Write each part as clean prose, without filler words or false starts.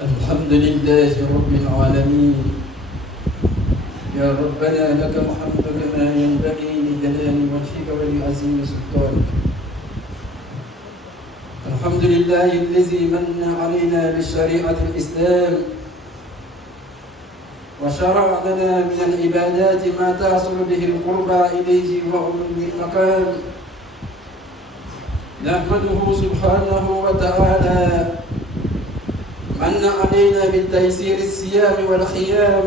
الحمد لله رب العالمين. يا ربنا لك الحمد كما ينبغي لجلال وجهك ولعظيم سلطانك. الحمد لله الذي من علينا بشريعة الإسلام وشرع لنا من العبادات ما تصل به القربى إليه وعلو المقام. نحمده سبحانه وتعالى من علينا بالتيسير الصيام والخيام،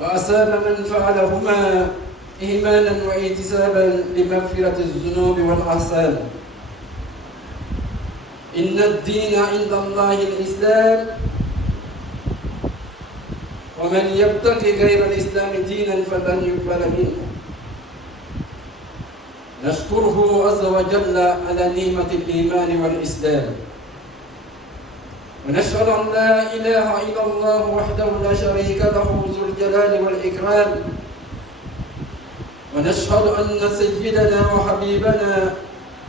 وأسام من فعلهما إيمانا واحتسابا لمغفرة الذنوب والآثام. إن الدين عند الله الإسلام، ومن يبتغي غير الإسلام دينا فلن يقبل منه. نشكره عز وجل على نعمة الإيمان والإسلام، ونشهد أن لا إله إلا الله وحده لا شريك له ذو الجلال والإكرام، ونشهد أن سيدنا وحبيبنا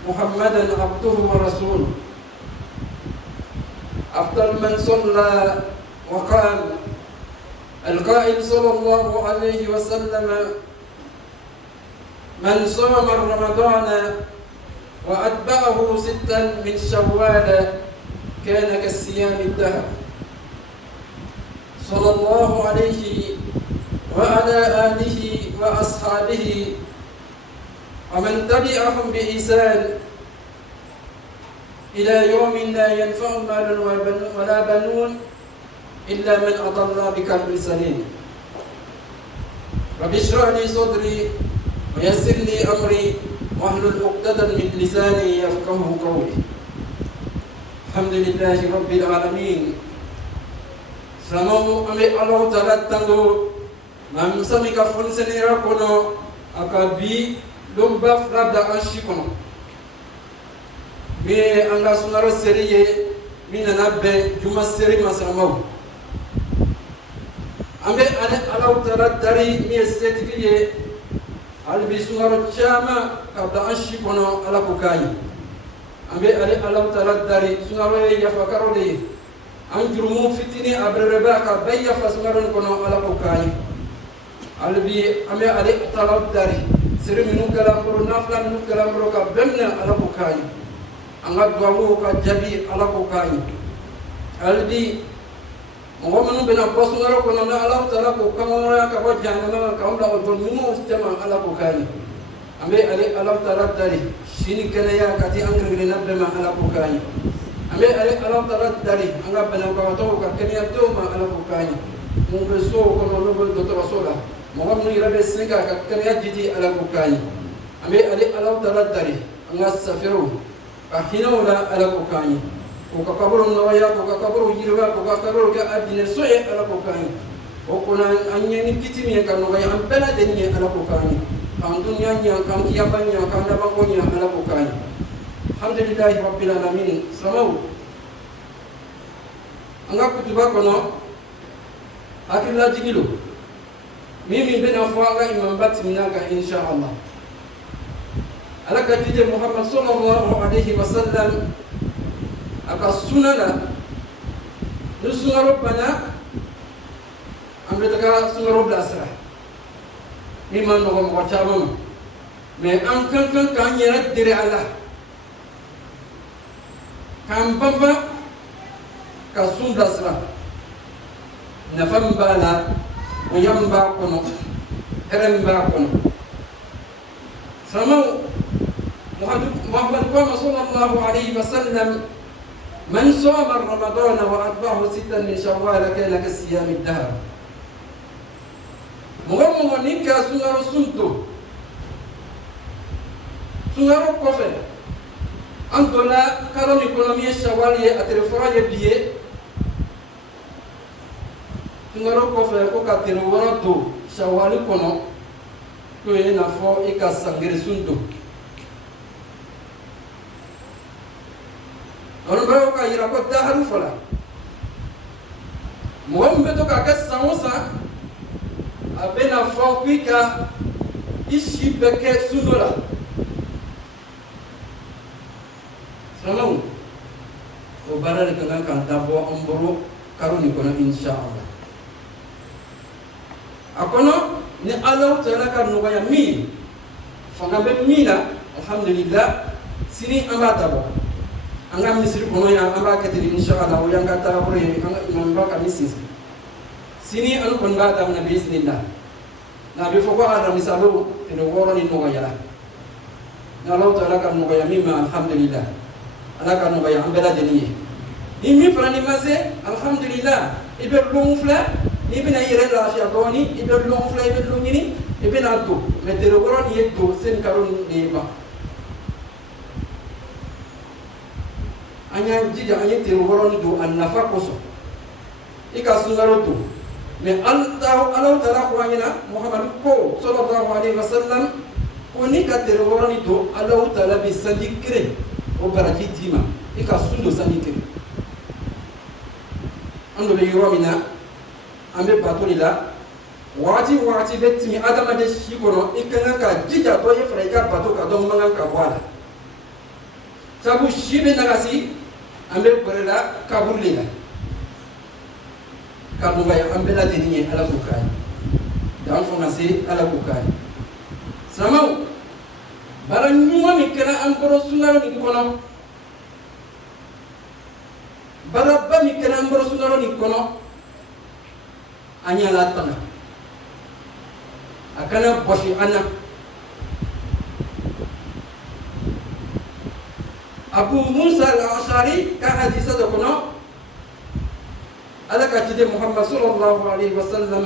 محمدا عبده ورسوله، أفضل من صلى وقام، القائل صلى الله عليه وسلم: من صام رمضان وأتبعه 6 من شوال كان كالصيام الدهر. صلى الله عليه وعلى آله وأصحابه ومن تبعهم بإحسان إلى يوم لا ينفع مال ولا بنون إلا من أتى الله بقلب سليم. رب اشرح لي صدري ويسر لي أمري واحلل عقدة من لساني يفقهوا قولي. الحمد لله رب العالمين. Selama ambil Allah Taala tanggo, mamsami ka fonsenera kono akabi domba frada anshi kono. Me anga sunaro seriye mina nabbe juma seri masamau. Ambe ane Allah Taala dari me setkiye albi sunaro chama kabda anshi kono ala kukai. Ambe ale Allah Taala dari sunaro ya fakarode anjurumu fitini abreba ka bayya fasungaro kono ala kukai. Albi ambe ale Taala dari siri minu kalambro nafla minu kalambro ka bemna ala kukai. Anga duawu ka jabi ala kukai. Albi Muhammadu bena pasungaro kono na Allah Taala ko kamora ka wajana ka umda ojol minu jama ala kukai. Ambe ale Allah Taala dari shini kene ya kati angre na bema ala kukai. Ambe ale Allah Taala dari anga bena ka to ka kene ya to ma ala kukai. Mu beso kono no do to rasola. Muhammadu irabe singa ka kene ya jiti ala kukai. Ambe ale Allah Taala dari anga safiru ka hinola ala kukai. Ko ka kaburu no ya ko ka kaburu yirwa ko ka kaburu ka adine soye ala kukai. O kona anyeni kitimi ka no ya ampela denye ala kukai. Kan dunia nya kan kiabanya kan dabangonya ala kukai. Alhamdulillah rabbil alamin. Samau anga kutuba kono akilla jigilo mimi bena faga imam bat minaka insyaallah. Ala katije Muhammad sallallahu alaihi wasallam aka sunana nusungaro bana ambe taka sungaro blasra mimman no ko chama me am kan yara dire ala kam bamba ka sunda sra na fambala o yamba kono eremba kono sama Muhammad sallallahu alaihi wasallam من صام رمضان وأتبعه 6 من شوال كان كصيام الدهر. Muhammad ninka sungaro sunto sungaro kofe antola kalo ekonomi shawali atere foraje biye sungaro kofe ko katere warato shawali kono to ena fo ika sangere sunto on bayo ka yira ko daharu fola Muhammad to ka sansa abena fo kwika ishi beke sunola Salamu. bara le kan dabo amboro karuni kono inshallah akono ni Allah ta'ala kan no ya mi fanga be mina alhamdulillah sini amata bo anga misri kono ya amba katiri inshallah o yanga ta bore anga imam ba kamisi sini anu kon ba ta na bismillah na be foko ara misalo eno woro ni no ya na Allah ta'ala kan no ya mima alhamdulillah ala kan no ya ambela deni ni mi frani mase alhamdulillah ibe longfla ni bina yere la fi adoni ibe longfla ibe longini ibe na to metere woro ni yeto sen karon ni ba anya jija anya tere woro ni do annafa koso ika sungaro to me Allah ta'ala ko anyina Muhammad ko sallallahu alaihi wasallam ko ni ka tere woro ni do Allah ta'ala bi sadikre o baraki tima ika sundo sadikre ando be yoromina ambe batoli la wati betimi adama de shikono ikanga ka jija to ye fraika bato ka don manga ka wala sabu shibe nagasi ambe borela kabulila kanu bay ambe la deniye ala bukai dan fo ngasi ala bukai samau baran nyuma mi kera ankoro sunaro ni kono barabba mi kera ankoro sunaro ni kono anya la tana akana boshi ana Abu Musa al-Ash'ari ka hadisa da kono ala ka tide Muhammad sallallahu alaihi wasallam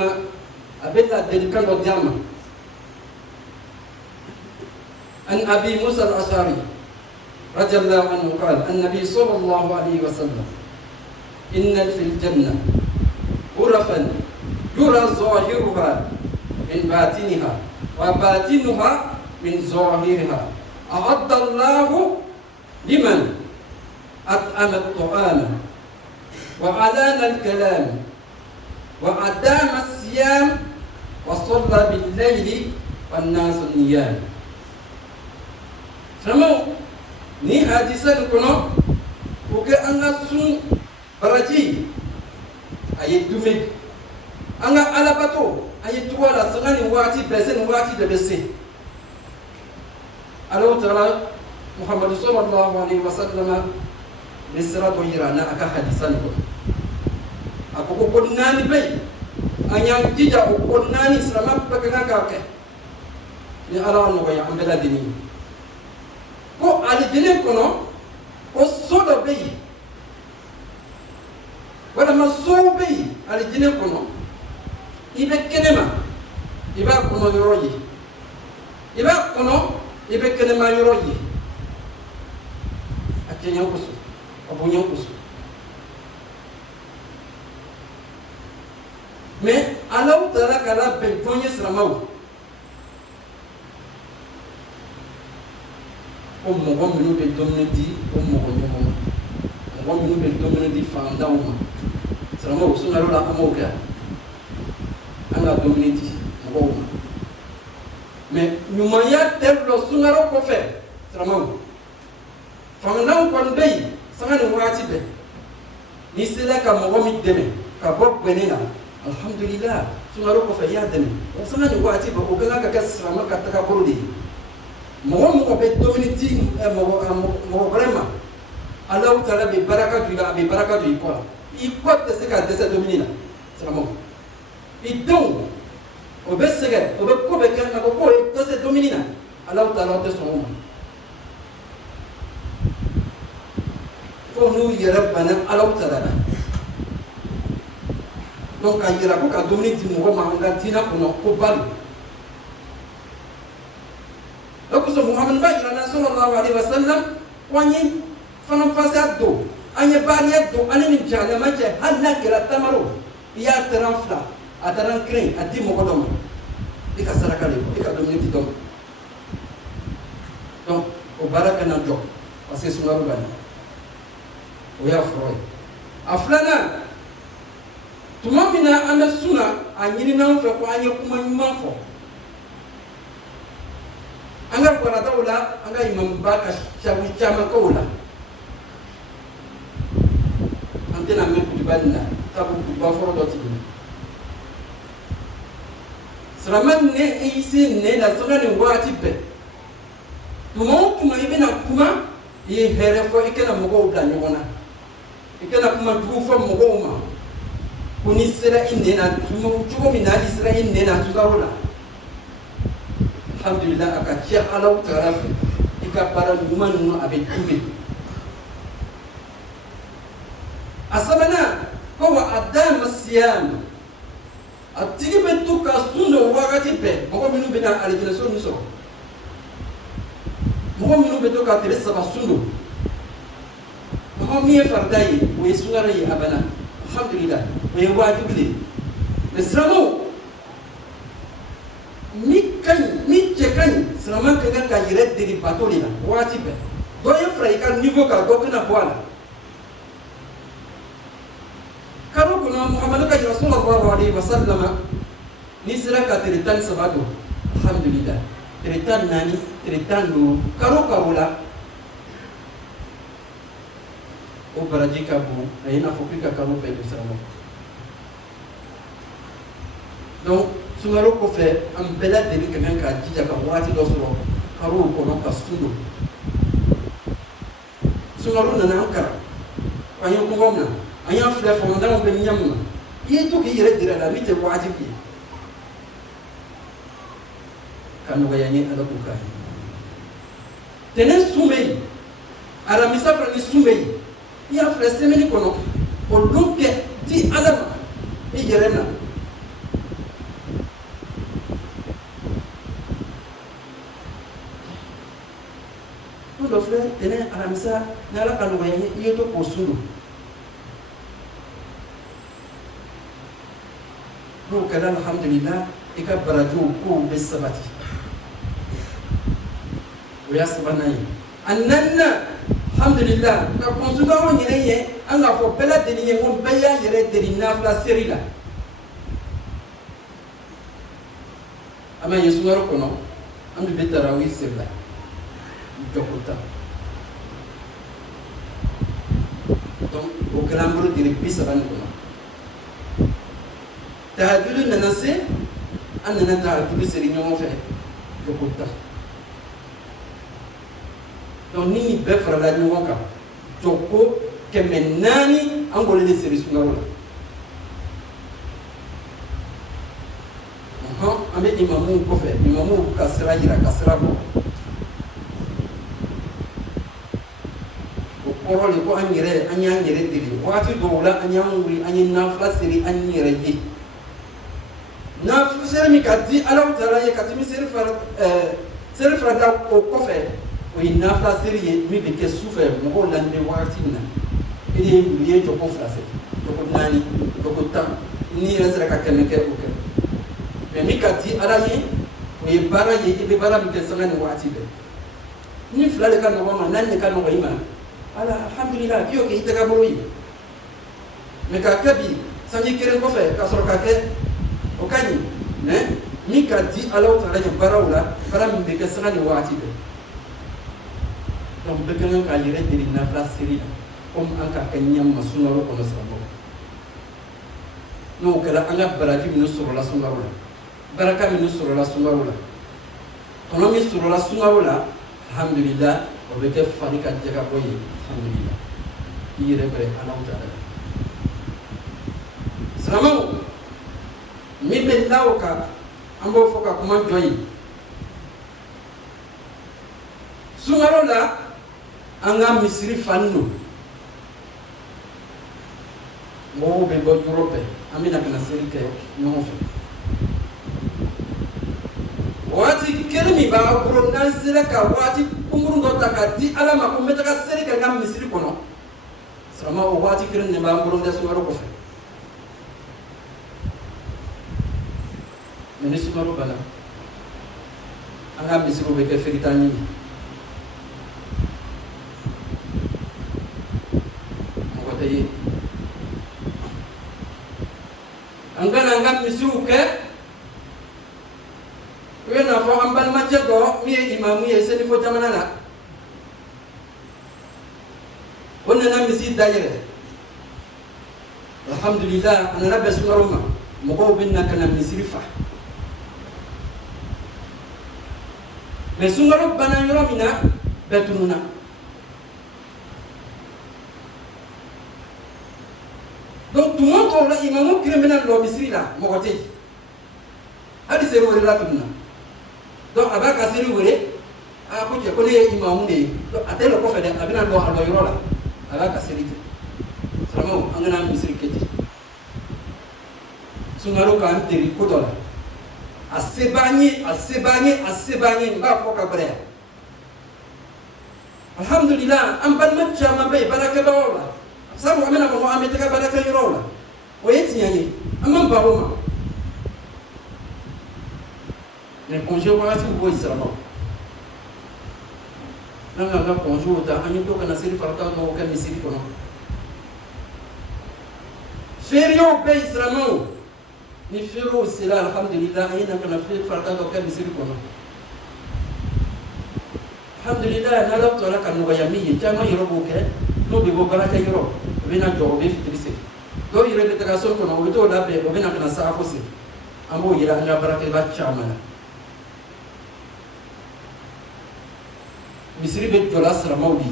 abella dedikan do jama an Abi Musa al-Ash'ari radiyallahu anhu qala an-nabi sallallahu alaihi wasallam inna fil jannah غرفا يرى ظاهرها من باطنها وباطنها من ظاهرها أعد الله لمن أطعم الطعام وألان الكلام وأدام الصيام وصلى بالليل والناس نيام سمو ni hadisan kono uke anga sun baraji aye dume anga alabato aye tuwala sangani wati besen wati de bese Allah ta'ala Muhammad sallallahu alaihi wasallam nisratu irana aka hadisan ko ako ko nani bay anya jija ko nani sama bakanga ka ke ni ala no ya ambela dini ko ali dini kono ko sodo bay wala masobe alijine kono ibe kenema iba kono yoroyi iba kono ibe kenema yoroyi akenya kusu abunya kusu me alau tara kala be tonye sramau o mo minu be domneti o mo minu be domneti fandauma Selama usul lalu lah amoga, anga dominiti, mabo. Me nyumaya terlo sungaro kofe, selama. Fanganau kondei, sangat nuwati be. Ni sila ka mabo mi deme, ka bob benena. Alhamdulillah, sungaro kofe ya deme. Sangat nuwati be, oganga kakas selama kata kaburudi. Mabo be dominiti, mabo brema. Allah Taala be baraka juga, be baraka juga ikola. Ikote se ka dese dominina selama idon obesege obeko beken na ko dese dominina Allah Taala te so mo ko nu yere bana Allah Taala donc ayira ko ka dominiti mo ma nga tina ko bal donc so Muhammad sallallahu alaihi wasallam wani fana fasado anya bariya do anani jana maje hanna kira tamaro ya transfla ataran kren ati mo kodom dika saraka le dika dominiti dom donc o baraka na jo parce que sungaru bani o ya froy aflana tumamina anda suna anyini na mfe ko anya kuma nyuma fo anga ko na dawla anga imam baka shawi chama ko la لأكتبن تبو بفرضتهم سلمان نيسين نينا سغني واتبه تموتما يبنا كما يهرفو إكنا مغو بلا نيونا إكنا كما توفى مغوما كوني سرا إننا تمو من هذه سرا إننا تغاولا الحمد لله أكتشا على وتعرف إكبر نمان أبي توبي أسمنا هو أدام الصيام أتيجي بتوك أسون وقتي به مغو منو بنا على جلسون نسوا مغو منو بتوك أترس بسونو مغو مية فرداي ويسواري أبنا الحمد لله ويواجب لي نسرمو ميكاني سلمان كذا كيرد دي باتولينا واجب دو يفرق كان نيفو كنا بوالا كانوا كنا محمد رسول الله عليه وسلم نسرا كتريتان سبادو الحمد لله تريتان ناني تريتان نو كارولا o baradika bu ayina fopika kanu pe do saramo donc sumaro ko fe am bela de ni kemen ka jija ka wati do suro karu ko no kasudo sumaro na ankara ayo ko gomna anya fle fonda on be nyamna ye to ki yere dira la mite wajibi kanu ga yani ala ko kai tenen sumei ara misafra ni sumei ya fle semeni kono o lunke di adam e yerena do fle tenen ara misa na la kanu ga yani ye to ko sulu no kala alhamdulillah ikabara jo ko bisabati ويا سبحانه أننا الحمد لله كونسودا ونينيه أنا فوبلا دنيه ونبيا يرد دينا فلا سيريلا أما يسوع ركنا أم بيتراوي سيرلا جوكوتا donc au grand groupe de bisabani kono tahadulu nanase anna tahadulu serinyo fe jokota donc ni be fara la nyuwa ka joko kemenani angole de service ngarola ame imamu ko fe imamu kasra yira kasra bo orole ko anyere anyangere dili wati dola anyanguri anyina flasiri anyere yi na fusere mi kati ala utara ye kati mi ser fara da ko fe o ina flasiri mi be ke souffre mo lande wati na ede ye to ko flasiri to ko nani to ko tam ni resera ka keneke o ke me mi kati ala ye o ye bara ye be bara mi ke sangani wati be ni flale kan no mama nan ne kan no ima ala alhamdulillah biyo ke itaga boroyi me ka kabi sanji keren ko fe ka soro ka ke o kani ne mi ka di ala o tala barawla para mi be ke sangani wati be donc be kan ka yire diri na flasiri comme an ka kanyam masunaro ko no sabo no kala anga baraji mi no soro la sungarola baraka mi no soro la sungarola kono mi soro la sungarola alhamdulillah o be ke fani ka jaga boyi alhamdulillah yire bare ala utara salamu mi be lawka ambo foka kuma joyi sungarola anga misiri fanno mo be go Europe amina kana serike no fe wati kelmi ba buru nasira ka wati kumuru ngota ka di alama ko meta ka serike ngam misiri kono sama o wati kirin ne ba buru nda sumaro ko fe meni sumaro bala anga misiri be ke feritani angana ngam misuke wena fo ambal majado mi imamu ye seni fo jamanana onna na misi dayere alhamdulillah ana rabbe sungaroma mogo binna kana misrifa mais sungaro bana yoro mina betununa donc tout le monde ko la imamu criminel lo misri la mogo te hadi seri wore la tunna donc abaka seri wore a ko je ko le imamu de atelo ko fede abina do alo yoro la abaka seri te samo angana misri kete sungaro kan teri ko dola asebanye ba ko ka bare alhamdulillah am ban man chama be baraka bawla sabu amena ko amete ka baraka yoro la o yeti yani am ba roma ne congé wakati bo israma nanga ga congé ta anyi to kana siri farata no ka misiri kono ferio be israma ni ferio sila alhamdulillah ayina kana ferio farata no ka misiri kono alhamdulillah na la to la kanu ga yami chama yoro boke no be bo baraka yoro bina jo be fitrise do yire de ta so kono to da be bina kana sa afosi ambo yira anga baraka ba chama misiri be jola sara mawdi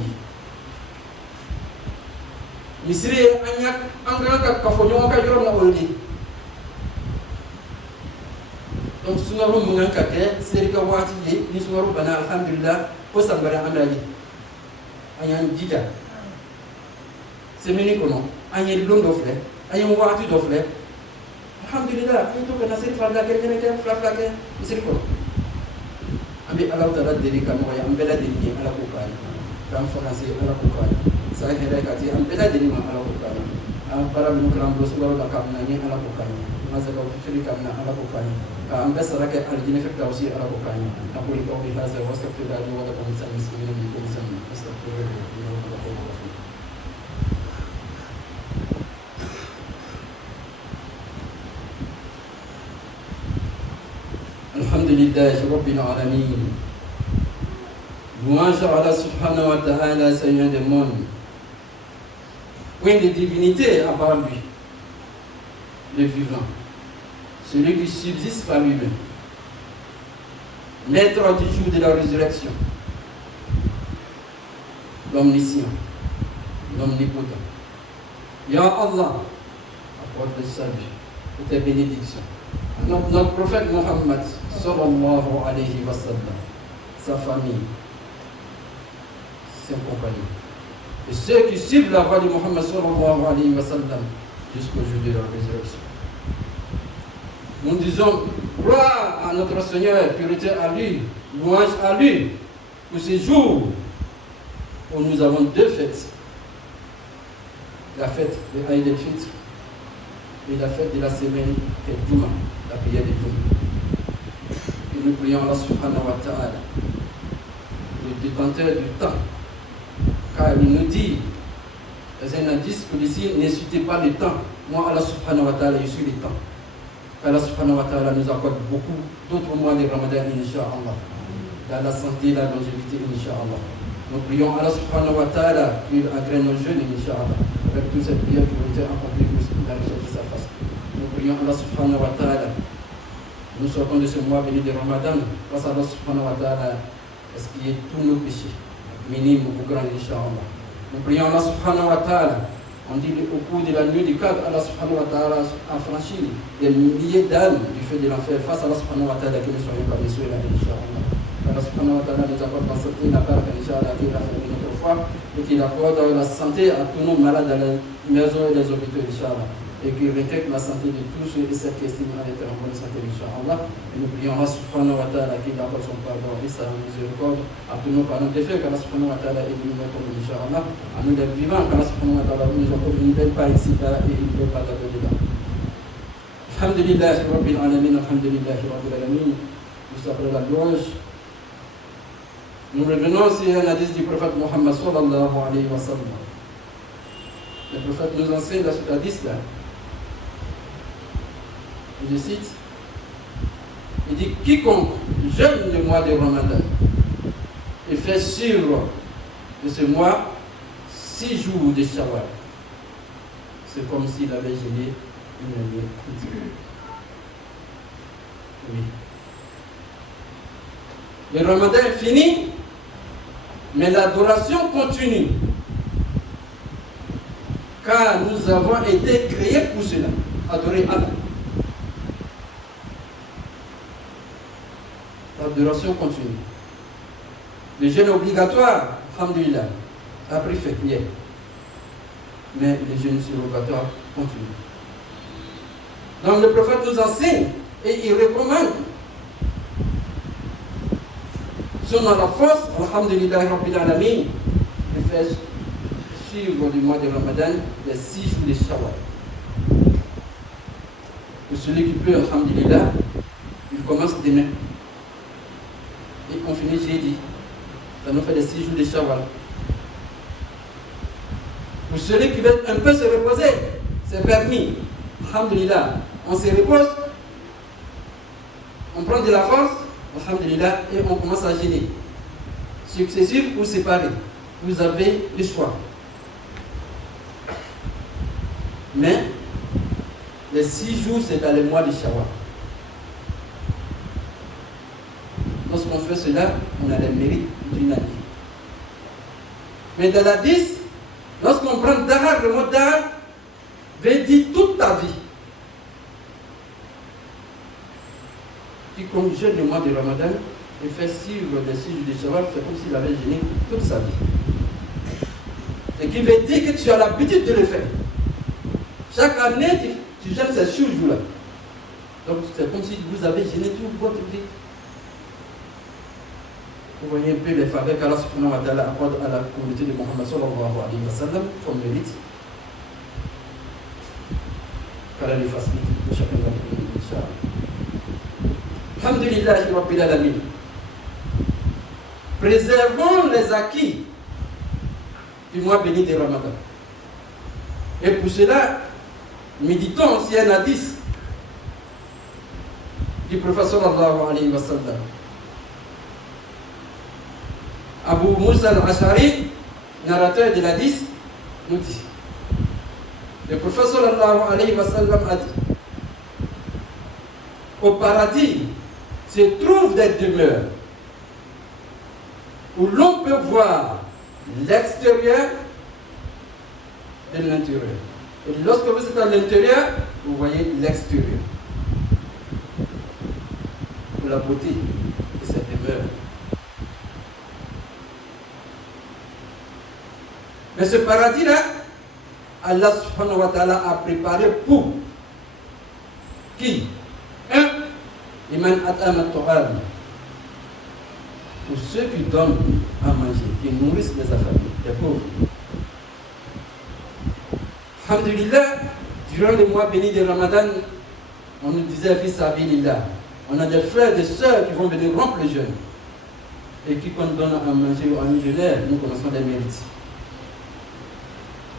misiri anga ka kafo nyo ka yoro na oldi donc sungaro mungan ka ke serika wati ye ni sungaro bana alhamdulillah ko sambara amali ayan jija semini kono ayen londo fle ayen wati do fle alhamdulillah ay to kana seri farda ke fla ke misiri kono ambi Allah Ta'ala dedika mo ya ambela deni ala ko kai kam fanasi ala ko kai sa hele ka ti ambela deni ma ala ko kai am para mu kram do sulo da kam na ni ala ko kai ma za ka fili kam na ala ko kai ka am basara ke al jinna fi tawsi ala ko kai aqul qawli hadha wa astaghfirullahi wa lakum min muslimin min kulli dhanbin astaghfiruhu innahu huwal ghafurur rahim Alhamdulillah Rabbil Alamin. Louange à Allah subhanahu wa ta'ala, Seigneur des mondes. Oui, des divinités à part lui, le vivant, celui qui subsiste par lui-même, maître du jour de la résurrection, l'omniscient, l'omnipotent. Ya Allah, apporte le salut et tes bénédictions. Notre prophète Mohammed sallallahu alayhi wa sallam, sa famille, ses compagnons, et ceux qui suivent la voie de Mohammed sallallahu alayhi wa sallam jusqu'au jour de leur résurrection. Nous disons gloire à notre Seigneur, purité à lui, louange à lui pour ces jours où nous avons deux fêtes, la fête de Aïd el-Fitr et la fête de la semaine et Juma, la prière de Juma. Et nous prions Allah subhanahu wa ta'ala, le détenteur du temps, car il nous dit dans un indice que d'ici, n'insultez pas le temps. Moi, Allah subhanahu wa ta'ala, je suis le temps. Allah subhanahu wa ta'ala nous accorde beaucoup d'autres mois de Ramadan, Inch'Allah. Dans la santé, la longévité, Inch'Allah. Nous prions Allah subhanahu wa ta'ala qu'il agrée nos jeunes, Inch'Allah. Avec toute cette prière qui ont été accomplie pour la richesse de sa face. Nous prions Allah subhanahu wa ta'ala. Nous sortons de ce mois béni de Ramadan. Grâce à Allah subhanahu wa ta'ala, expier tous nos péchés, minimes ou grands, Inch'Allah. Nous prions Allah subhanahu wa ta'ala. On dit au cours de la nuit du cadre, Allah subhanahu wa ta'ala a franchi des milliers d'âmes du feu de l'enfer face à Allah subhanahu wa ta'ala que nous soyons parmi ceux-là, Inch'Allah. Allah subhanahu wa ta'ala nous accorde la santé, la barque, Inch'Allah, qu'il a fait de notre foi, et qu'il accorde la santé à tous nos malades dans les maisons et les hôpitaux, Inch'Allah. Et qu'il récupère la santé de tous ceux et celles qui estiment à être en bonne santé, Inch'Allah. Et nous prions Allah subhanahu wa ta'ala qu'il accorde son pardon et sa miséricorde à tous nos parents défunts, qu'Allah subhanahu wa ta'ala est venu notre vie, Inch'Allah. À nous les vivants, qu'Allah subhanahu wa ta'ala nous accorde une belle part ici-bas et une belle part là-dedans. Alhamdulillah, Rabbil Alamin, Alhamdulillah, Rabbil Alamin. Nous appelons la louange. Nous revenons sur un hadith du prophète Mohammed sallallahu alayhi wa sallam. Le prophète nous enseigne dans cet hadith-là. Je cite, il dit, quiconque jeûne le mois de Ramadan et fait suivre de ce mois 6 jours de Shawwal, c'est comme s'il avait jeûné une année. Oui. Le Ramadan est fini, mais l'adoration continue. Car nous avons été créés pour cela, adorer Allah. L'adoration continue. Le jeûne obligatoire, alhamdulillah, a pris fait hier. Mais le jeûne surrogatoire continue. Donc le prophète nous enseigne et il recommande. Si on a la force, alhamdulillah, rabbil alamin, de faire suivre le mois de Ramadan les 6 jours de Shawwal. Pour celui qui peut, alhamdulillah, il commence demain. Et on finit jeudi. Ça nous fait les 6 jours de Shawwal. Pour celui qui veut un peu se reposer, c'est permis. Alhamdulillah, on se repose, on prend de la force, alhamdulillah, et on commence à jeûner. Successif ou séparé. Vous avez le choix. Mais les 6 jours, c'est dans le mois de Shawwal. Lorsqu'on fait cela, on a le mérite d'une année. Mais dans la 10, lorsqu'on prend Dahar, le mot Dahar veut dire toute ta vie. Quiconque jeûne le mois de Ramadan et fait suivre les 6 jours de Shawwal, c'est comme s'il avait jeûné toute sa vie. Ce qui veut dire que tu as l'habitude de le faire. Chaque année, tu jeûnes ces 6 jours-là. Donc c'est comme si vous avez jeûné toute votre vie. Vous voyez un peu les faveurs qu'Allah subhanahu wa ta'ala accorde à la communauté de Muhammad sallallahu alayhi wa sallam comme mérite. Qu'Allah les facilite pour chacun d'entre nous, Inch'Allah. Alhamdulillah, Rabbil alamin. Préservons les acquis du mois béni de Ramadan. Et pour cela, méditons aussi un hadith du prophète sallallahu alayhi wa sallam. Abu Musa al-Ash'ari, narrateur de l'hadith, nous dit, le prophète sallallahu alayhi wa sallam a dit, au paradis se trouvent des demeures où l'on peut voir l'extérieur de l'intérieur. Et lorsque vous êtes à l'intérieur, vous voyez l'extérieur. Pour la beauté de cette demeure. Mais ce paradis-là, Allah subhanahu wa ta'ala a préparé pour qui? Iman at'am at-ta'am. Pour ceux qui donnent à manger, qui nourrissent les affamés, les pauvres. Alhamdulillah, durant le mois béni de Ramadan, on nous disait fils sabilillah. On a des frères et des sœurs qui vont venir rompre le jeûne. Et qui qu'on donne à manger ou à un jeûneur, nous connaissons des mérites.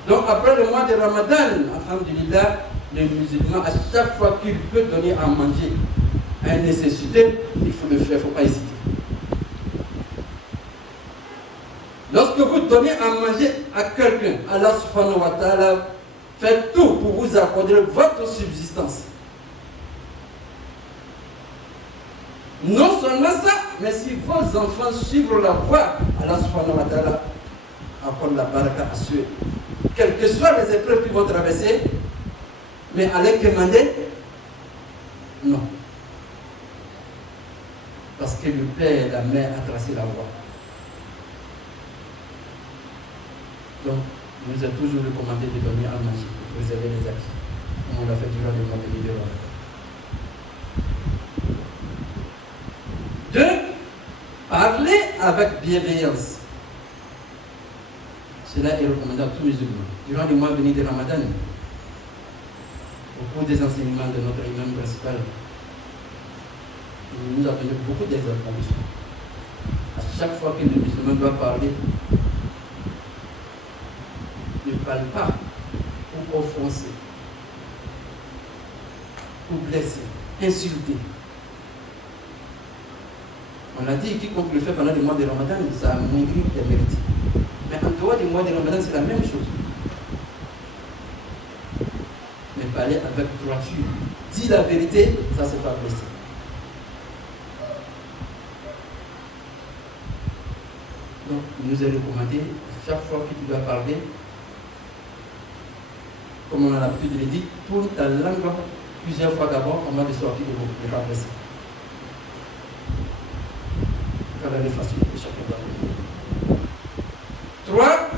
Donc après le mois de Ramadan, alhamdulillah, le musulman, à chaque fois qu'il peut donner à manger à une nécessité, il faut le faire, il ne faut pas hésiter. Lorsque vous donnez à manger à quelqu'un, Allah subhanahu wa ta'ala fait tout pour vous accorder votre subsistance. Non seulement ça, mais si vos enfants suivent la voie, Allah subhanahu wa ta'ala accorde la baraka à ceux. Quelles que soient les épreuves qu'ils vont traverser, mais allez demander, non. Parce que le Père et la Mère a tracé la voie. Donc, il nous a toujours recommandé de donner à manger pour préserver les acquis. Comme on l'a fait durant le mois de Ramadan. 2. Parler avec bienveillance. Cela est recommandé à tous les musulmans. Durant le mois béni de Ramadan, au cours des enseignements de notre imam principal, il nous a donné beaucoup d'exemples. À chaque fois que le musulman doit parler, ne parle pas pour offenser, pour blesser, insulter. On a dit quiconque le fait pendant le mois de Ramadan, ça maigrit des mérites. Mais en dehors du mois de Ramadan, c'est la même chose. parler avec droiture. Dis la vérité, ça ne s'est pas blessé. Donc, il nous est recommandé, chaque fois que tu dois parler, comme on a l'habitude de le dire, tourne ta langue plusieurs fois d'abord avant de sortir de ne pas blesser. Voilà les facile de chacun d'entre nous. 3.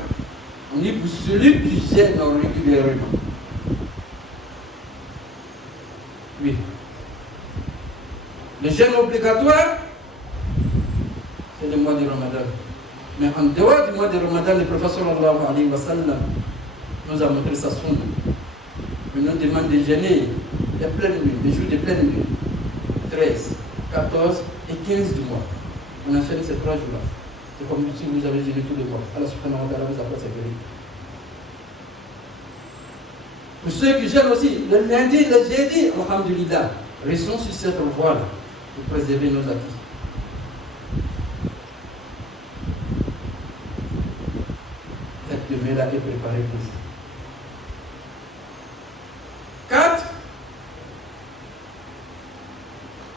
On dit pour celui qui gêne régulièrement. Oui. Le jeûne obligatoire, c'est le mois de Ramadan. Mais en dehors du mois de Ramadan, le prophète sallallahu alayhi wa sallam nous a montré sa sunna. Il nous demande de jeûner les pleines nuits, les jours de pleine nuit, 13, 14 et 15 du mois. On enchaîne ces 3 jours-là. C'est comme si vous avez jeûné tous les mois. Allah subhanahu wa ta'ala vous apporte cette vérité. Pour ceux qui jeûnent aussi, le lundi, le jeudi, alhamdulillah, restons sur cette voie-là pour préserver nos acquis. Cette demeure-là est préparée pour vous. 4.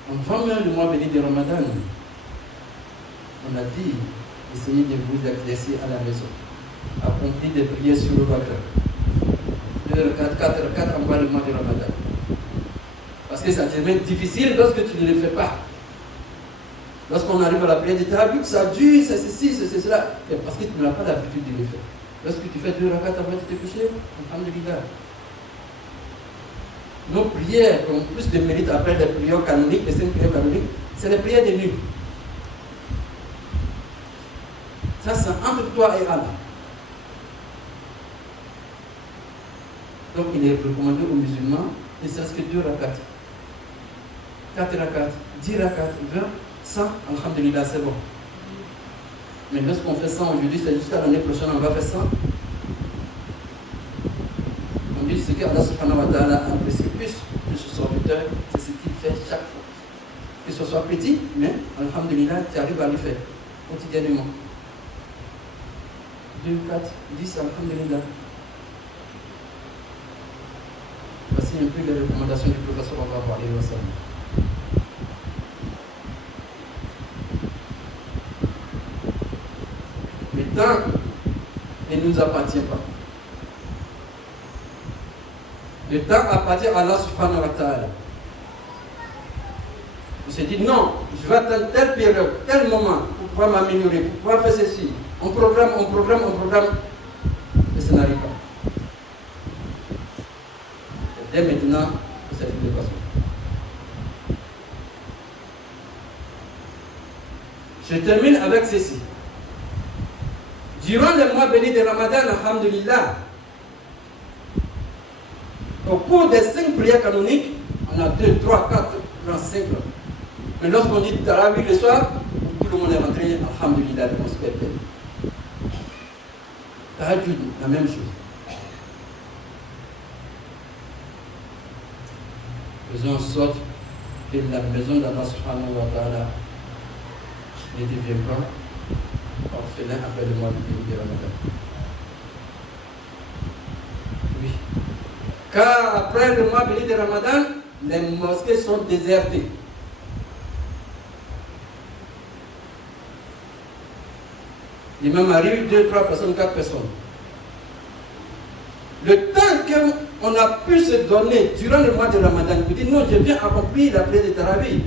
Avant même le mois béni de Ramadan, on a dit, essayez de vous exercer à la maison. Accomplir des prières sur le Bakr. 4 avant le mois de Ramadan. Parce que ça devient difficile lorsque tu ne le fais pas. Lorsqu'on arrive à la prière de Tahajjud, ça dure, c'est ceci, c'est cela. Parce que tu n'as pas l'habitude de le faire. Lorsque tu fais 2 rakats avant de te coucher, alhamdulillah. Nos prières ont plus de mérite après les prières canoniques, les 5 prières canoniques, c'est les prières de nuit. Ça, c'est entre toi et Allah. Donc, il est recommandé aux musulmans ne serait-ce que 2 rakats, 4 rakats, 10 rakats, 20, 100, alhamdulillah, c'est bon. Mais lorsqu'on fait 100 aujourd'hui, c'est jusqu'à l'année prochaine, on va faire 100. On dit ce qu'Allah subhanahu wa ta'ala apprécie plus de ce serviteur, c'est ce qu'il fait chaque fois. Que ce soit petit, mais alhamdulillah, tu arrives à le faire quotidiennement. 2, 4, 10, alhamdulillah. Voici un peu les recommandations du prophète sallallahu alayhi wa sallam. Le temps ne nous appartient pas. Le temps appartient à Allah subhanahu wa ta'ala. On se dit non, je vais attendre telle période, tel moment pour pouvoir m'améliorer, pour pouvoir faire ceci. On programme, et ça n'arrive pas. Et dès maintenant, c'est une façon. Je termine avec ceci. Durant le mois béni de Ramadan, alhamdulillah, au cours des 5 prières canoniques, on a 2, 3, 4, 5. Mais lorsqu'on dit Tarawih le soir, tout le monde est rentré, alhamdulillah, le mosquée est pleine. Tahajjud, la même chose. Faisons en sorte que la maison d'Allah subhanahu wa ta'ala ne devienne pas orphelin après le mois de Ramadan. Oui. Car après le mois béni de Ramadan, les mosquées sont désertées. Il même arrive 2, 3 personnes, 4 personnes. Le temps qu'on a pu se donner durant le mois de Ramadan, vous dites non, je viens accomplir la prière de Tarawih.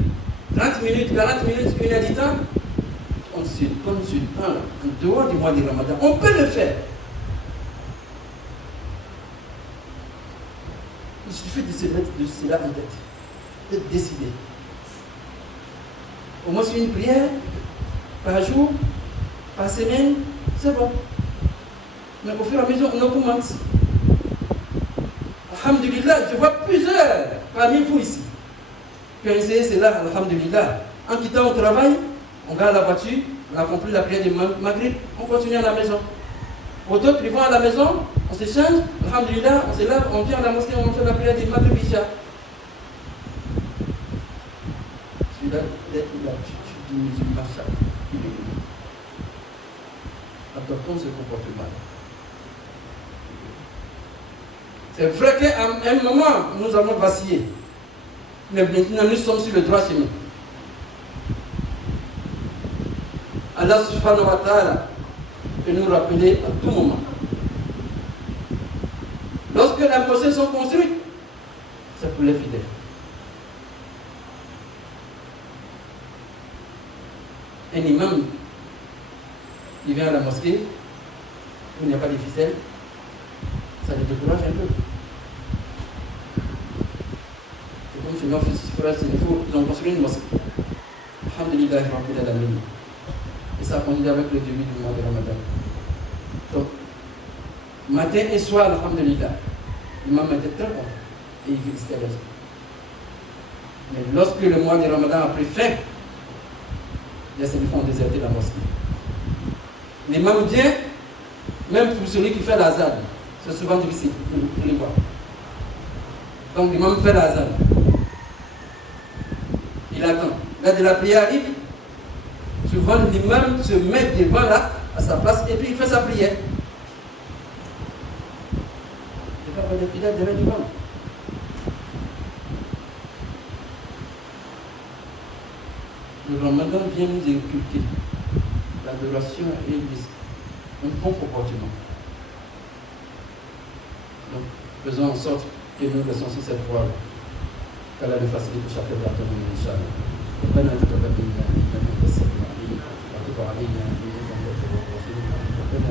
30 minutes, 40 minutes, 1 heure du temps. On se donne ce temps en dehors du mois de Ramadan. On peut le faire. Il suffit de se mettre de cela en tête, de décider. Au moins une prière par jour, par semaine, c'est bon. Mais au fur et à mesure, on augmente. Alhamdulillah, je vois plusieurs parmi vous ici qui ont essayé cela, alhamdulillah. En quittant au travail, on garde la voiture, on a compris la prière de Maghrib, on continue à la maison. Pour d'autres, ils vont à la maison, on se change, alhamdulillah, on se lave, on vient à la mosquée, on fait la prière de Maghrib Isha. Celui-là, l'attitude du musulman chaque. Adoptons ce comportement. C'est vrai qu'à un moment, nous avons vacillé. Mais maintenant, nous sommes sur le droit chemin. Allah subhanahu wa ta'ala peut nous rappeler à tout moment. Lorsque les mosquées sont construites, c'est pour les fidèles. Un imam qui vient à la mosquée, où il n'y a pas de ficelle, ça les décourage un peu. C'est comme si nos frères, ils ont construit une mosquée. Alhamdulillah, Rabbil Alamin. Et ça coïncide avec le début du mois de Ramadan. Donc, matin et soir, alhamdulillah, l'imam était très bon et il félicitait les autres. Mais lorsque le mois de Ramadan a pris fin, les serviteurs ont déserté la mosquée. L'imam vient, même pour celui qui fait l'azan, c'est souvent difficile pour les voir. Donc l'imam fait l'azan. Il attend. Là de la prière arrive, souvent l'imam se met devant là, à sa place, et puis il fait sa prière. Il ne fait pas de prière devant l'imam. Le Ramadan vient nous inculquer l'adoration et un bon comportement. Donc, faisons en sorte que nous restons sur cette voie. qu'Allah nous facilite chacun d'entre nous, Inch'Allah. ربنا تقبل منا انك انت السميع العليم وتب علينا انك انت التواب الرحيم ربنا